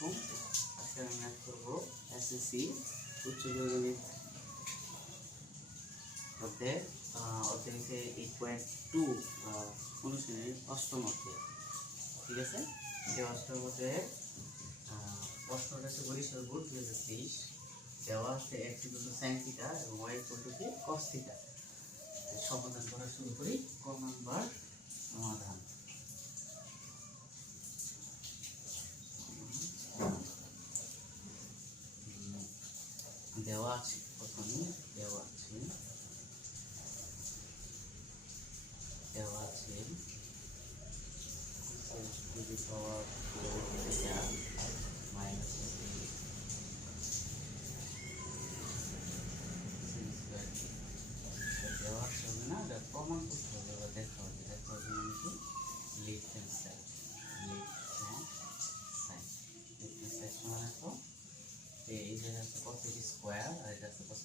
আজকে আমি ম্যাথ করবো এসএসসি উচ্চ গণিত অধ্যায় হচ্ছে 8.2 অনুশীলনী অষ্টম অধ্যায়। ঠিক আছে, এই অষ্টম অধ্যায়ে প্রশ্নটা হচ্ছে বরিশাল বোর্ড 2023। দেওয়া আছে x = sin θ এবং y = cos θ। সমাধান করা শুরু করি। ক নাম্বার সমাধান। দেওয়া আছে, প্রথমে দেওয়া আছে প্রমাণ করতে হবে বা দেখা হবে। দেখা হবে কি লেফট হ্যান্ড সাইড সমান এখন এই জায়গা আছে cos x স্কয়ার আর এটা আছে cos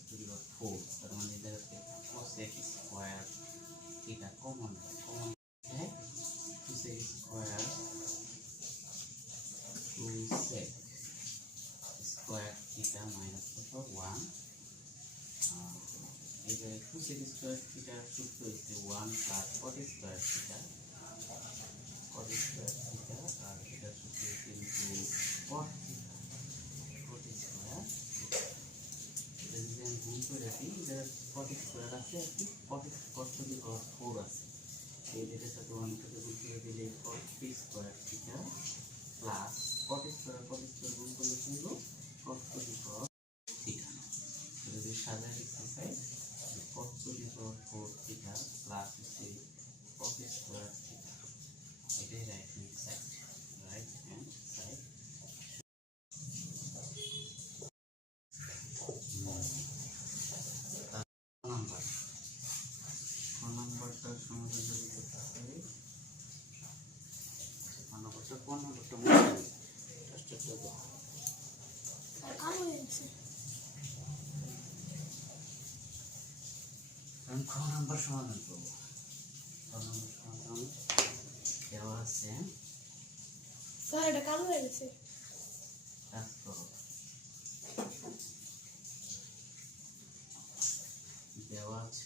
4। তার মানে এই জায়গা থেকে cos x স্কয়ার এটা কমন है 2x square 2x square theta minus 1। এই যে 2x স্কয়ার থিটার সূত্র হচ্ছে 1 প্লাস cot স্কয়ার থিটা আর এটা সূত্র কিন্তু cot স্কয়ার। এটা যদি আমি গুণ করে দিই, এটা cot স্কয়ার আছে আর কি cot 4 আছে। এই যেটার সাথে 1 থেকে গুণ করে দিলে cot square theta plus cot square গুণ করলে কিন্তু cot থিটা। যদি সাদা লিখতে চাই cot 4 থিটা প্লাস হচ্ছে cot স্কয়ার থিটা। এটাই রাইট হ্যান্ড সাইড। নাম্বারটা সমাধান যদি করতে পারি, নাম্বারটা কোন নাম্বারটা মনে হয় আমি খ নাম্বার সমাধান করবো। খ নাম্বার সমাধান দেওয়া আছে, স্যার এটা কালো হয়ে গেছে। কাজ করো। দেওয়া আছে